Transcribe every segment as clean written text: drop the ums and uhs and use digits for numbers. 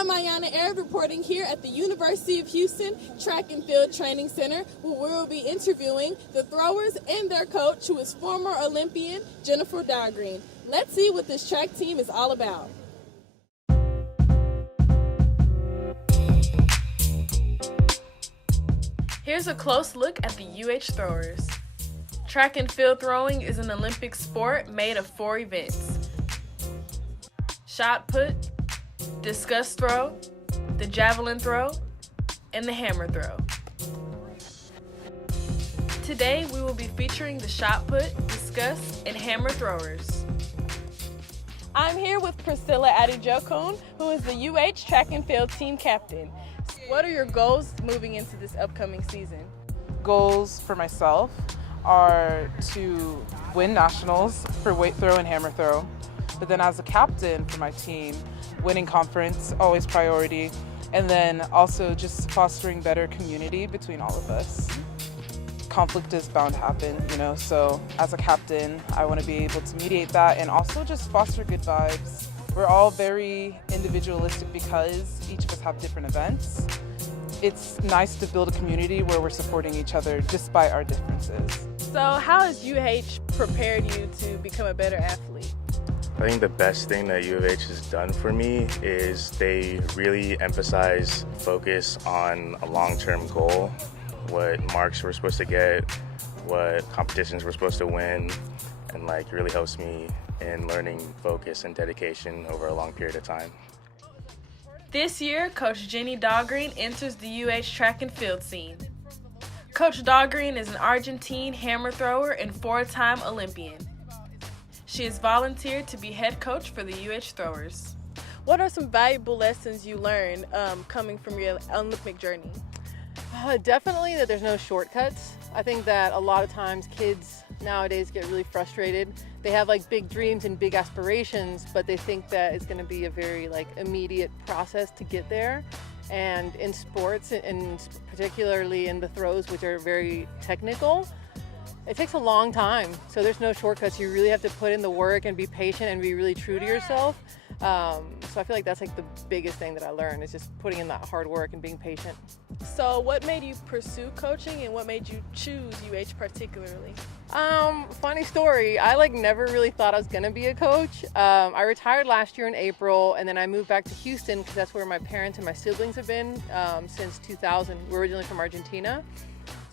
I'm Auyana Aird reporting here at the University of Houston Track and Field Training Center, where we will be interviewing the throwers and their coach, who is former Olympian Jennifer Dahlgren. Let's see what this track team is all about. Here's a close look at the UH throwers. Track and field throwing is an Olympic sport made of 4 events: shot put, discus throw, the javelin throw, and the hammer throw. Today we will be featuring the shot put, discus, and hammer throwers. I'm here with Priscilla Adijokun, who is the UH track and field team captain. What are your goals moving into this upcoming season? Goals for myself are to win nationals for weight throw and hammer throw. But then as a captain for my team, winning conference, always priority. And then also just fostering better community between all of us. Conflict is bound to happen, so as a captain, I want to be able to mediate that and also just foster good vibes. We're all very individualistic because each of us have different events. It's nice to build a community where we're supporting each other despite our differences. So how has UH prepared you to become a better athlete? I think the best thing that U of H has done for me is they really emphasize focus on a long-term goal, what marks we're supposed to get, what competitions we're supposed to win, and really helps me in learning focus and dedication over a long period of time. This year, Coach Jenny Dahlgren enters the UH track and field scene. Coach Dahlgren is an Argentine hammer thrower and 4-time Olympian. She has volunteered to be head coach for the UH throwers. What are some valuable lessons you learned coming from your Olympic journey? Definitely that there's no shortcuts. I think that a lot of times kids nowadays get really frustrated. They have big dreams and big aspirations, but they think that it's going to be a very immediate process to get there. And in sports, and particularly in the throws, which are very technical, it takes a long time. So there's no shortcuts. You really have to put in the work and be patient and be really true to yourself. So I feel like that's the biggest thing that I learned, is just putting in that hard work and being patient. So what made you pursue coaching and what made you choose UH particularly? Funny story. I never really thought I was gonna be a coach. I retired last year in April, and then I moved back to Houston because that's where my parents and my siblings have been since 2000. We're originally from Argentina.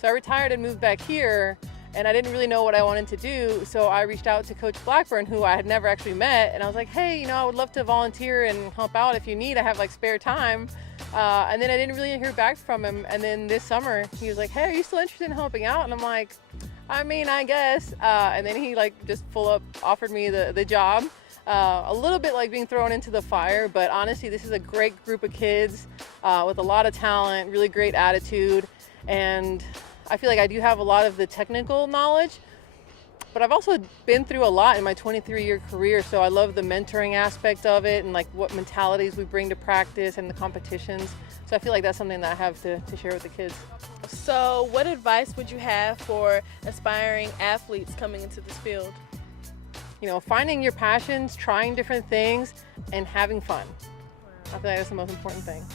So I retired and moved back here, and I didn't really know what I wanted to do. So I reached out to Coach Blackburn, who I had never actually met, and I was like, hey, I would love to volunteer and help out if you need. I have spare time. And then I didn't really hear back from him. And then this summer, he was like, hey, are you still interested in helping out? And I'm like, I guess. And then he just full up offered me the job. A little bit like being thrown into the fire, but honestly, this is a great group of kids with a lot of talent, really great attitude. And I feel like I do have a lot of the technical knowledge, but I've also been through a lot in my 23-year career, so I love the mentoring aspect of it and what mentalities we bring to practice and the competitions. So I feel like that's something that I have to share with the kids. So what advice would you have for aspiring athletes coming into this field? Finding your passions, trying different things, and having fun. I feel like that's the most important thing.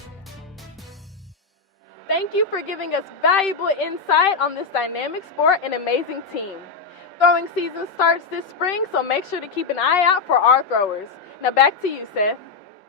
Thank you for giving us valuable insight on this dynamic sport and amazing team. Throwing season starts this spring, so make sure to keep an eye out for our throwers. Now back to you, Seth.